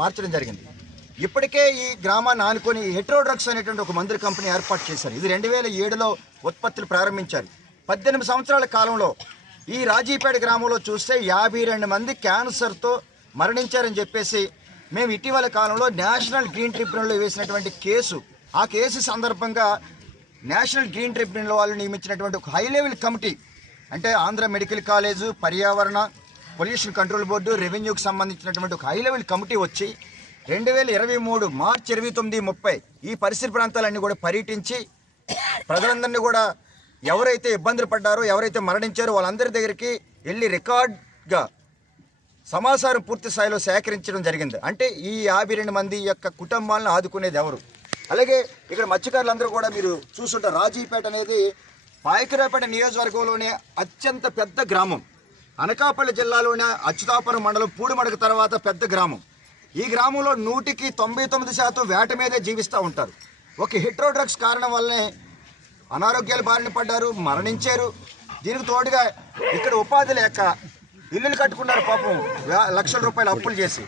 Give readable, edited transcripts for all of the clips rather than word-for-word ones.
మార్చడం జరిగింది. ఇప్పటికే ఈ గ్రామాన్ని ఆనుకొని హెట్రోడ్రగ్స్ అనేటువంటి ఒక మందుల కంపెనీ ఏర్పాటు చేశారు. ఇది 2007లో ఉత్పత్తులు ప్రారంభించారు. 18 సంవత్సరాల కాలంలో ఈ రాజీపేట గ్రామంలో చూస్తే 52 మంది క్యాన్సర్తో మరణించారని చెప్పేసి మేము ఇటీవల కాలంలో నేషనల్ గ్రీన్ ట్రిబ్యునల్లో వేసినటువంటి కేసు, ఆ కేసు సందర్భంగా నేషనల్ గ్రీన్ ట్రిబ్యునల్ వాళ్ళు నియమించినటువంటి ఒక హై లెవెల్ కమిటీ, అంటే ఆంధ్ర మెడికల్ కాలేజు, పర్యావరణ, పొల్యూషన్ కంట్రోల్ బోర్డు, రెవెన్యూకి సంబంధించినటువంటి ఒక హై లెవెల్ కమిటీ వచ్చి 2023 మార్చి 29, 30 ఈ పరిసర ప్రాంతాలన్నీ కూడా పర్యటించి ప్రజలందరినీ కూడా ఎవరైతే ఇబ్బందులు పడ్డారో, ఎవరైతే మరణించారో వాళ్ళందరి దగ్గరికి వెళ్ళి రికార్డ్గా సమాచారం పూర్తి స్థాయిలో సేకరించడం జరిగింది. అంటే ఈ 52 మంది యొక్క కుటుంబాలను ఆదుకునేది ఎవరు? అలాగే ఇక్కడ మత్స్యకారులందరూ కూడా మీరు చూస్తుంటారు, రాజీపేట అనేది పాయకరాపేట నియోజకవర్గంలోనే అత్యంత పెద్ద గ్రామం. అనకాపల్లి జిల్లాలోనే అచ్యుతాపురం మండలం పూడిమడక తర్వాత పెద్ద గ్రామం. ఈ గ్రామంలో 100కి 99% వేట మీదే జీవిస్తూ ఉంటారు. ఒక హెట్రోడ్రగ్స్ కారణం వల్లనే అనారోగ్యాల బారిన పడ్డారు, మరణించారు. దీనికి తోడుగా ఇక్కడ ఉపాధి లేక ఇల్లులు కట్టుకున్నారు పాపం, లక్షల రూపాయలు అప్పులు చేసి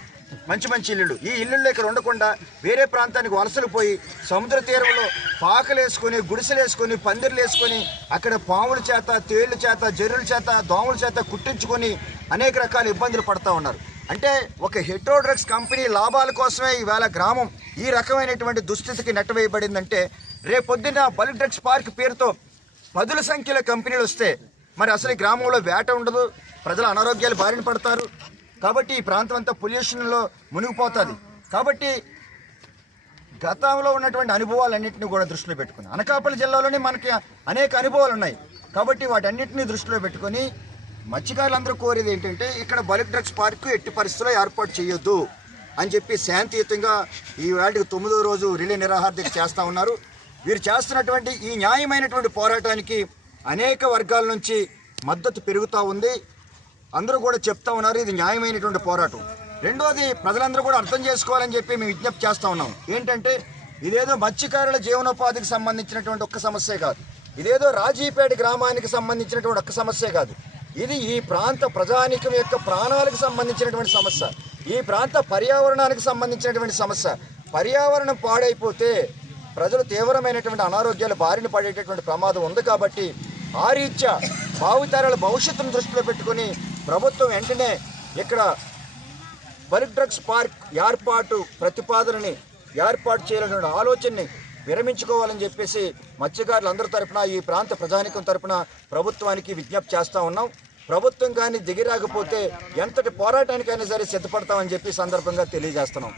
మంచి మంచి ఇల్లులు. ఈ ఇల్లుల్లో ఇక్కడ ఉండకుండా వేరే ప్రాంతానికి వలసలు పోయి సముద్ర తీరంలో పాకలు వేసుకొని, గుడిసెలు వేసుకొని, పందిర్లు వేసుకొని అక్కడ పాముల చేత, తేళ్ల చేత, జర్రుల చేత, దోమల చేత కుట్టించుకొని అనేక రకాల ఇబ్బందులు పడుతూ ఉన్నారు. అంటే ఒక హెట్రోడ్రగ్స్ కంపెనీ లాభాల కోసమే ఈవేళ గ్రామం ఈ రకమైనటువంటి దుస్థితికి నెట్టవేయబడిందంటే, రేపొద్దున బల్క్ డ్రగ్స్ పార్క్ పేరుతో 10ల సంఖ్యలో కంపెనీలు వస్తే మరి అసలు ఈ గ్రామంలో వేట ఉండదు, ప్రజలు అనారోగ్యాలు బారిన పడతారు. కాబట్టి ఈ ప్రాంతం అంతా పొల్యూషన్లో మునిగిపోతుంది. కాబట్టి గతంలో ఉన్నటువంటి అనుభవాలన్నింటినీ కూడా దృష్టిలో పెట్టుకుని, అనకాపల్లి జిల్లాలోనే మనకి అనేక అనుభవాలు ఉన్నాయి. కాబట్టి వాటన్నిటిని దృష్టిలో పెట్టుకొని మత్స్యకారులందరూ కోరేది ఏంటంటే, ఇక్కడ బల్క్ డ్రగ్స్ పార్కు ఎట్టి పరిస్థితుల్లో ఏర్పాటు చేయొద్దు అని చెప్పి శాంతియుతంగా ఈ వేళకి 9వ రోజు రిలే నిరాహార దీక్ష చేస్తూ ఉన్నారు. వీరు చేస్తున్నటువంటి ఈ న్యాయమైనటువంటి పోరాటానికి అనేక వర్గాల నుంచి మద్దతు పెరుగుతూ ఉంది. అందరూ కూడా చెప్తా ఉన్నారు ఇది న్యాయమైనటువంటి పోరాటం. రెండోది, ప్రజలందరూ కూడా అర్థం చేసుకోవాలని చెప్పి మేము విజ్ఞప్తి చేస్తూ ఉన్నాం. ఏంటంటే, ఇదేదో మత్స్యకారుల జీవనోపాధికి సంబంధించినటువంటి ఒక్క సమస్యే కాదు, ఇదేదో రాజీపేట గ్రామానికి సంబంధించినటువంటి ఒక్క సమస్యే కాదు, ఇది ఈ ప్రాంత ప్రజానీకం యొక్క ప్రాణాలకు సంబంధించినటువంటి సమస్య, ఈ ప్రాంత పర్యావరణానికి సంబంధించినటువంటి సమస్య. పర్యావరణం పాడైపోతే ప్రజలు తీవ్రమైనటువంటి అనారోగ్యాలు బారిన పడేటటువంటి ప్రమాదం ఉంది. కాబట్టి ఆ రీత్యా భావితరాల భవిష్యత్తును దృష్టిలో పెట్టుకుని ప్రభుత్వం వెంటనే ఇక్కడ బల్క్ డ్రగ్స్ పార్క్ ప్రతిపాదనని ఏర్పాటు చేయాలనే ఆలోచనని విరమించుకోవాలని చెప్పేసి మత్స్యకారులందరి తరపున, ఈ ప్రాంత ప్రజానీకం తరపున ప్రభుత్వానికి విజ్ఞప్తి చేస్తూ ఉన్నాం. ప్రభుత్వం కానీ దిగిరాకపోతే ఎంతటి పోరాటానికైనా సరే సిద్ధపడతామని చెప్పి సందర్భంగా తెలియజేస్తున్నాం.